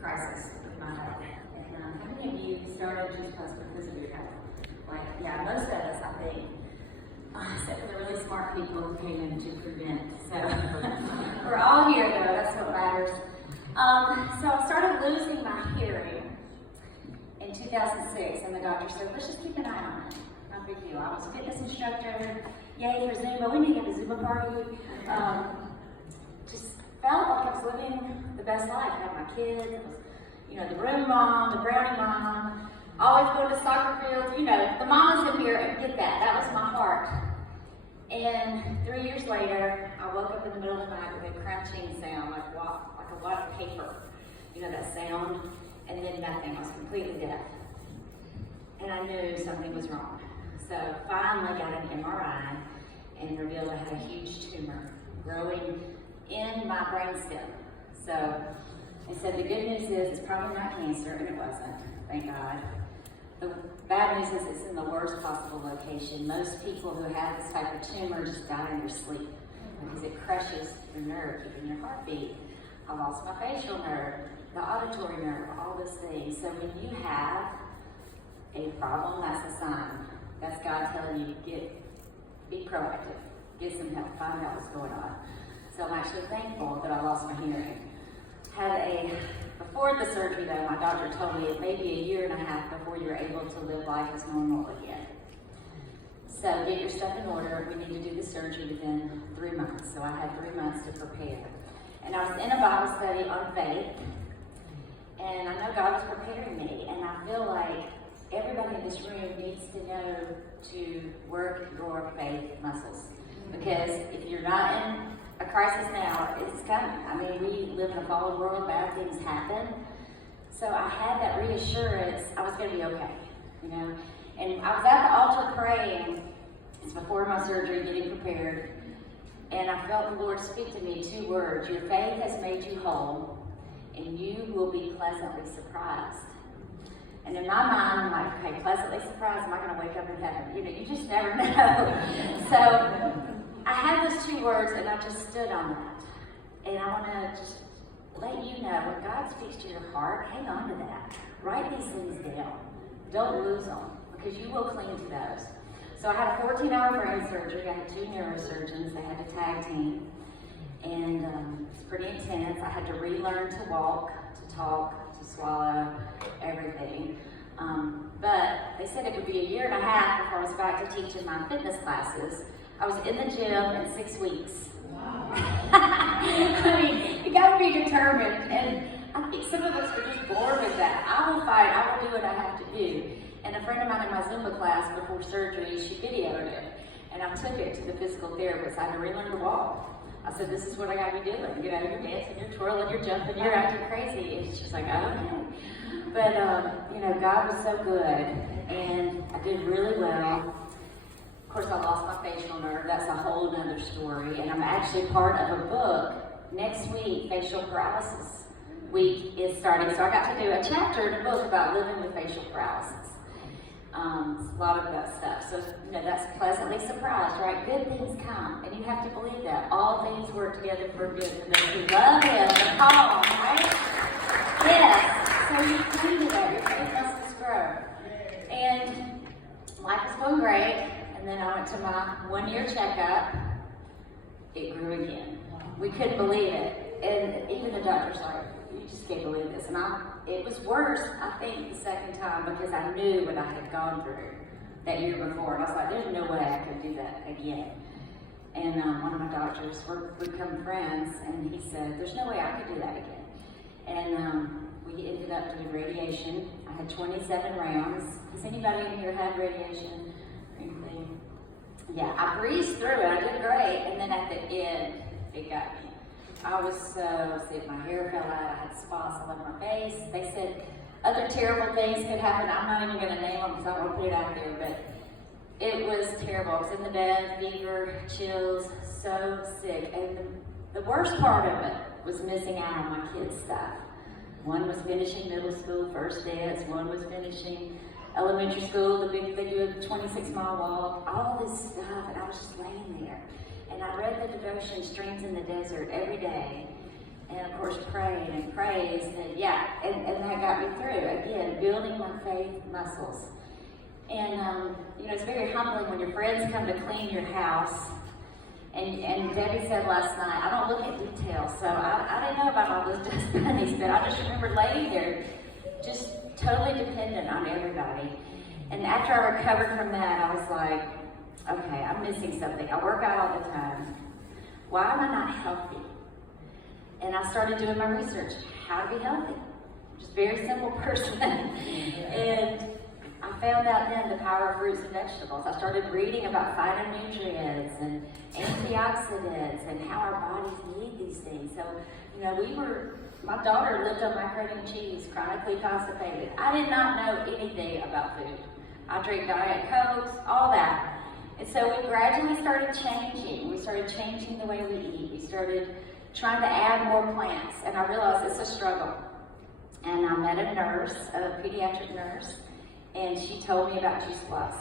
crisis with my health. And how many of you started juice plus because of your health? Like, yeah, most of us, I think, except for the really smart people who came in to prevent. So we're all here, though. That's what matters. So I started losing my hearing in 2006, and the doctor said, let's just keep an eye on it. No big deal. I was a fitness instructor. Yay for Zumba. We need to get a Zumba party. Just felt like I was living the best life. I had my kids. I was, the room mom, the brownie mom. Always going to soccer fields. The mamas in here get that. That was my heart. And 3 years later, I woke up in the middle of the night with a crunching sound, like a lot of paper. That sound, and then nothing. I was completely deaf. And I knew something was wrong. So finally got an MRI and revealed I had a huge tumor growing in my brainstem. So they said the good news is it's probably not cancer, and it wasn't, thank God. The bad news is it's in the worst possible location. Most people who have this type of tumor just die in their sleep because it crushes your nerve, keeping your heart beat. I lost my facial nerve, the auditory nerve, all those things. So when you have a problem, that's a sign. That's God telling you, be proactive, get some help, find out what's going on. So I'm actually thankful that I lost my hearing. Before the surgery though, my doctor told me it may be a year and a half before you're able to live life as normal again. So get your stuff in order. We need to do the surgery within 3 months. So I had 3 months to prepare. And I was in a Bible study on faith, and I know God was preparing me, and I feel like everybody in this room needs to know to work your faith muscles. Because if you're not in a crisis now, it's coming. I mean, we live in a fallen world, bad things happen. So I had that reassurance I was going to be okay, And I was at the altar praying. It's before my surgery, getting prepared. And I felt the Lord speak to me 2 words. Your faith has made you whole, and you will be pleasantly surprised. And in my mind, I'm like, okay, pleasantly surprised, am I going to wake up in heaven? You just never know. So I had those 2 words, and I just stood on that. And I want to just let you know, when God speaks to your heart, hang on to that. Write these things down. Don't lose them, because you will cling to those. So I had a 14-hour brain surgery. I had 2 neurosurgeons. They had a tag team. And it's pretty intense. I had to relearn to walk, to talk, to swallow, everything. But they said it would be a year and a half before I was back to teaching my fitness classes. I was in the gym in 6 weeks. Wow. I mean, you gotta be determined. And I think some of us are just bored with that. I will fight, I will do what I have to do. And a friend of mine in my Zumba class before surgery, she videoed it. And I took it to the physical therapist. I had to relearn to walk. I said, this is what I gotta be doing. You're dancing, you're twirling, you're jumping, you're acting crazy. And she's like, okay. But, God was so good. And I did really well. Of course, I lost my facial nerve. That's a whole nother story. And I'm actually part of a book. Next week, Facial Paralysis Week is starting. So I got to do a chapter in a book about living with facial paralysis. It's a lot of that stuff. So, that's pleasantly surprised, right? Good things come. And you have to believe that. All things work together for good for those who love Him, the called, right? Yes. So you cling to that. Your faith must grow. And life is going great. And then I went to my 1-year checkup. It grew again. We couldn't believe it. And even the doctor's like, you just can't believe this. And it was worse, I think, the second time because I knew what I had gone through that year before. And I was like, there's no way I could do that again. And one of my doctors, we're become friends, and he said, there's no way I could do that again. And we ended up doing radiation. I had 27 rounds. Has anybody in here had radiation? Yeah, I breezed through it. I did great. And then at the end, it got me. I was so sick. My hair fell out. I had spots all over my face. They said other terrible things could happen. I'm not even going to name them because I don't want to put it out there. But it was terrible. I was in the bed, fever, chills, so sick. And the worst part of it was missing out on my kids' stuff. One was finishing middle school, first dance. One was finishing elementary school, they do a 26-mile walk, all this stuff, and I was just laying there. And I read the devotion, Streams in the Desert, every day. And of course, prayed and praised. And yeah, and got me through. Again, building my faith muscles. And, it's very humbling when your friends come to clean your house. And Debbie said last night, I don't look at details, so I didn't know about all those dust bunnies, but I just remember laying there, just totally dependent on everybody. And after I recovered from that, I was like, okay, I'm missing something. I work out all the time. Why am I not healthy? And I started doing my research, how to be healthy. Just a very simple person. And I found out then the power of fruits and vegetables. I started reading about phytonutrients and antioxidants and how our bodies need these things. So, my daughter lived on macaroni and cheese, chronically constipated. I did not know anything about food. I drank Diet Cokes, all that. And so we gradually started changing. We started changing the way we eat. We started trying to add more plants. And I realized it's a struggle. And I met a nurse, a pediatric nurse, and she told me about Juice Plus.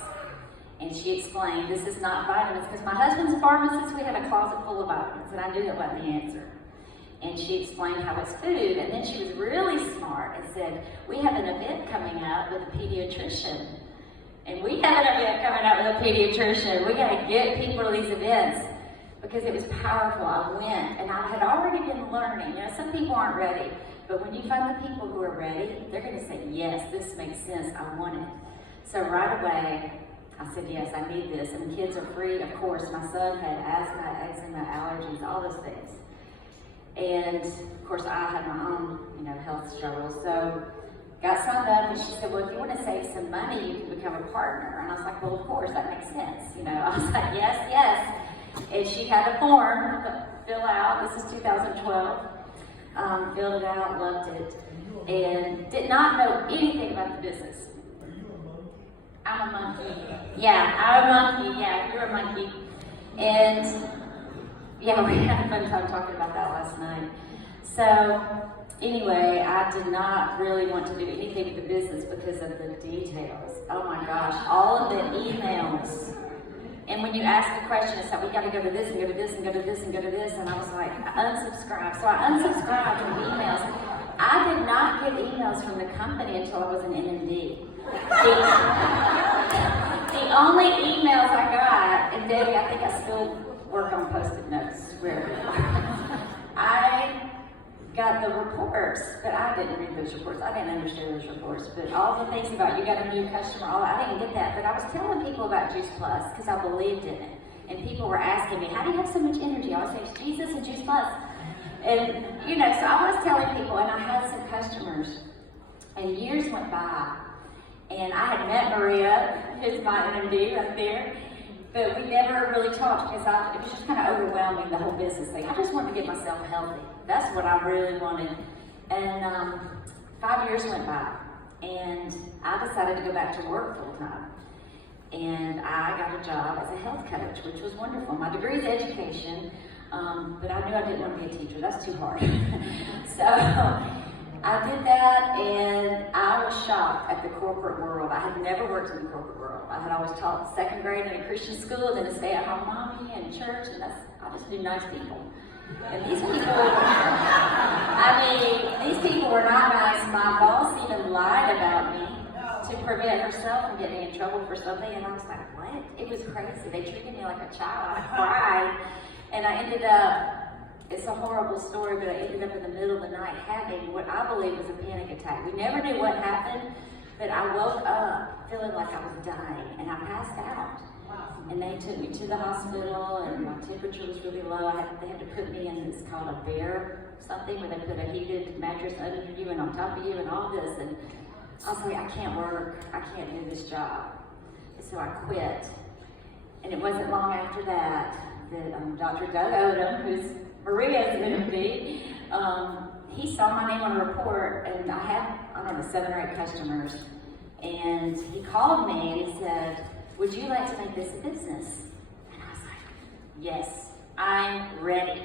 And she explained, this is not vitamins, because my husband's a pharmacist, we had a closet full of vitamins, and I knew that wasn't the answer. And she explained how it's food, and then she was really smart and said, we have an event coming up with a pediatrician. And we have an event coming up with a pediatrician. We got to get people to these events, because it was powerful. I went, and I had already been learning. Some people aren't ready. But when you find the people who are ready, they're going to say, yes, this makes sense, I want it. So right away, I said, yes, I need this. And the kids are free, of course. My son had asthma, eczema, allergies, all those things. And of course, I had my own, health struggles. So got signed up, and she said, well, if you want to save some money, you can become a partner. And I was like, well, of course, that makes sense. I was like, yes. And she had a form to fill out. This is 2012. Filled it out, loved it, and did not know anything about the business. I'm a monkey. Yeah, I'm a monkey. Yeah, you're a monkey. And yeah, we had a fun time talking about that last night. So anyway, I did not really want to do anything with the business because of the details. Oh my gosh, all of the emails. And when you ask a question, it's like, we got to go to this and go to this and go to this and go to this. And I was like, unsubscribe. So I unsubscribed from emails. I did not get emails from the company until I was an NMD. The only emails I got, and Debbie, I think I still work on Post-it notes wherever you are. I got the reports, but I didn't read those reports. I didn't understand those reports. But all the things about you got a new customer, I didn't get that. But I was telling people about Juice Plus because I believed in it. And people were asking me, how do you have so much energy? I was saying, it's Jesus and Juice Plus. And, so I was telling people, and I had some customers. And years went by. And I had met Maria, who's my NMD right there. But we never really talked because it was just kind of overwhelming, the whole business thing. I just wanted to get myself healthy. That's what I really wanted. And 5 years went by, and I decided to go back to work full time. And I got a job as a health coach, which was wonderful. My degree is education, but I knew I didn't want to be a teacher. That's too hard. So I did that, and I was shocked at the corporate world. I had never worked in the corporate world. I had always taught second grade in a Christian school, then a stay-at-home mommy and church, and I just knew nice people. And these people, these people were not nice. My boss even lied about me to prevent herself from getting in trouble for something, and I was like, what? It was crazy. They treated me like a child. I cried, and I ended up, it's a horrible story, but I ended up in the middle of the night having what I believe was a panic attack. We never knew what happened, but I woke up feeling like I was dying, and I passed out. And they took me to the hospital, and my temperature was really low. They had to put me in this called a bear something, where they put a heated mattress under you and on top of you and all this. And I was like, I can't work. I can't do this job. And so I quit. And it wasn't long after that Dr. Doug Odom, who's Maria's NMD, he saw my name on a report, and I had, 7 or 8 customers. And he called me and he said, would you like to make this a business? And I was like, yes, I'm ready.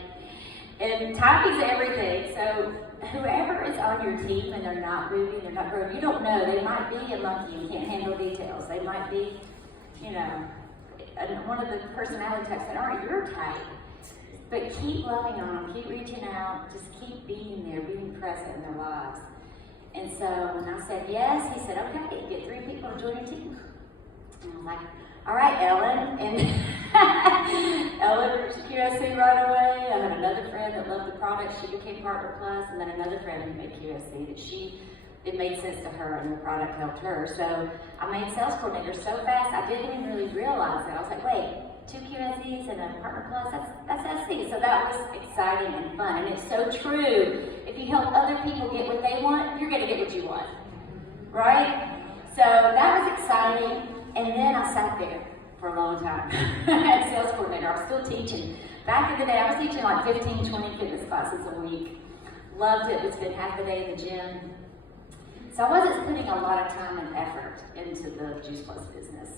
And timing's everything. So whoever is on your team and they're not moving, they're not growing, you don't know. They might be a monkey and can't handle details. They might be, one of the personality types that aren't your type. But keep loving on them, keep reaching out, just keep being there, being present in their lives. And so when I said yes, he said, okay, get 3 people to join your team. And I was like, all right, Ellen. And Ellen reached QSC right away. I had another friend that loved the product. She became Partner Plus, and then another friend who made QSC that it made sense to her and the product helped her. So I made sales coordinator so fast, I didn't even really realize it. I was like, wait, 2 QSCs and a Partner Plus, that's SC. So that was exciting and fun. And it's so true. If you help other people get what they want, you're gonna get what you want, right? So that was exciting. And then I sat there for a long time as sales coordinator. I was still teaching. Back in the day, I was teaching like 15, 20 fitness classes a week. Loved it. Would spend half the day in the gym. So I wasn't putting a lot of time and effort into the Juice Plus business.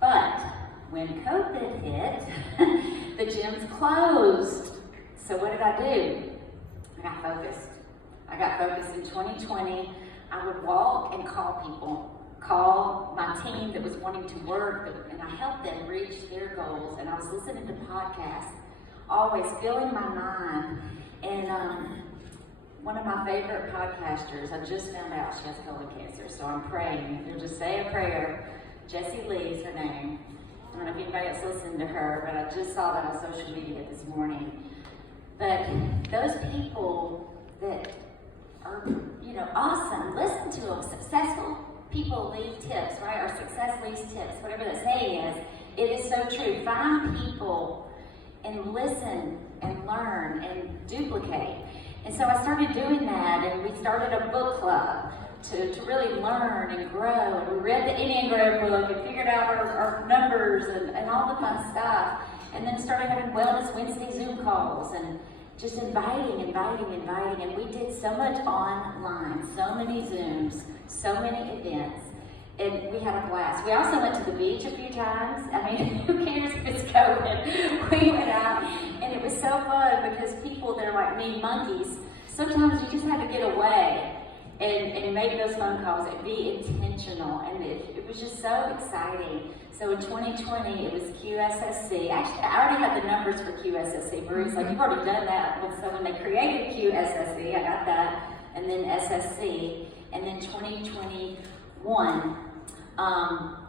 But when COVID hit, the gyms closed. So what did I do? I got focused. I got focused in 2020. I would walk and call people. Call my team that was wanting to work, and I helped them reach their goals. And I was listening to podcasts, always filling my mind. And one of my favorite podcasters, I just found out she has colon cancer, so I'm praying. You'll just say a prayer. Jessie Lee is her name. I don't know if anybody else listened to her, but I just saw that on social media this morning. But those people that are, awesome, listen to them. Successful people leave tips, right? Or success leaves tips, whatever that saying is. It is so true. Find people and listen and learn and duplicate. And so I started doing that, and we started a book club to really learn and grow. And we read the Enneagram book and figured out our numbers and all the fun stuff. And then started having Wellness Wednesday Zoom calls and just inviting. And we did so much online, so many Zooms, so many events. And we had a blast. We also went to the beach a few times. I mean, who cares if it's COVID? We went out, and it was so fun because people that are like me, monkeys, sometimes you just have to get away and make those phone calls and be intentional. And it was just so exciting. So in 2020, it was QSSC. Actually, I already had the numbers for QSSC. Marie's like, you've already done that. So when they created QSSC, I got that. And then SSC. And then 2021,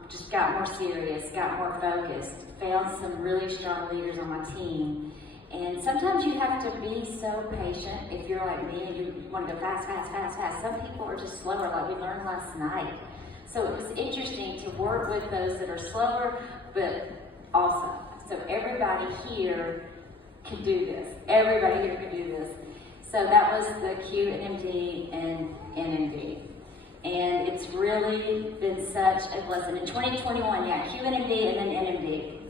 just got more serious, got more focused, found some really strong leaders on my team. And sometimes you have to be so patient if you're like me and you want to go fast. Some people are just slower, like we learned last night. So it was interesting to work with those that are slower, but awesome. So everybody here can do this. Everybody here can do this. So that was the QNMD and NMD. And it's really been such a blessing. In 2021, QNMD and then NMD.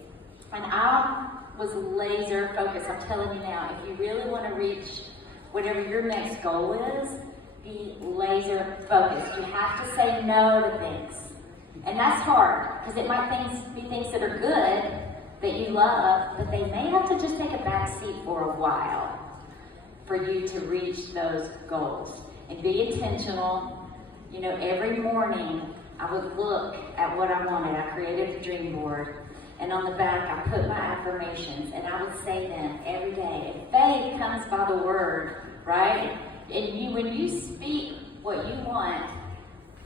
And I was laser focused. I'm telling you now, if you really want to reach whatever your next goal is, be laser focused. You have to say no to things. And that's hard, because it might be things that are good, that you love, but they may have to just take a back seat for a while for you to reach those goals. And be intentional. Every morning I would look at what I wanted. I created the dream board, and on the back I put my affirmations, and I would say them every day. And faith comes by the word, right? And when you speak what you want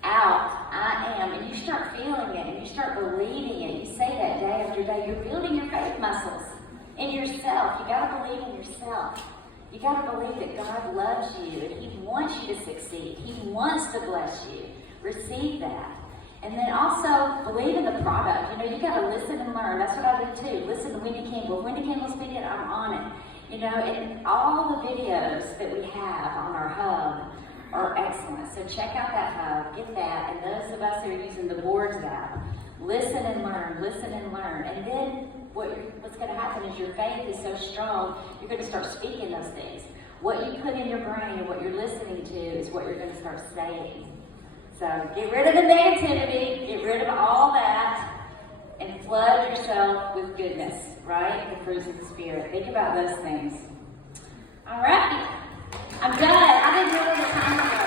out, I am, and you start feeling it, and you start believing it, you say that day after day, you're building your faith muscles in yourself. You gotta believe in yourself. You gotta believe that God loves you and He wants you to succeed. He wants to bless you. Receive that. And then also believe in the product. You gotta listen and learn. That's what I do too. Listen to Wendy Campbell. Wendy Campbell's speaking, I'm on it. And all the videos that we have on our hub are excellent. So check out that hub, get that. And those of us who are using the boards app, listen and learn. And then what's going to happen is your faith is so strong, you're going to start speaking those things. What you put in your brain and what you're listening to is what you're going to start saying. So get rid of the negativity, get rid of all that, and flood yourself with goodness, right? The fruits of the Spirit. Think about those things. All right. I'm done. I didn't know the time.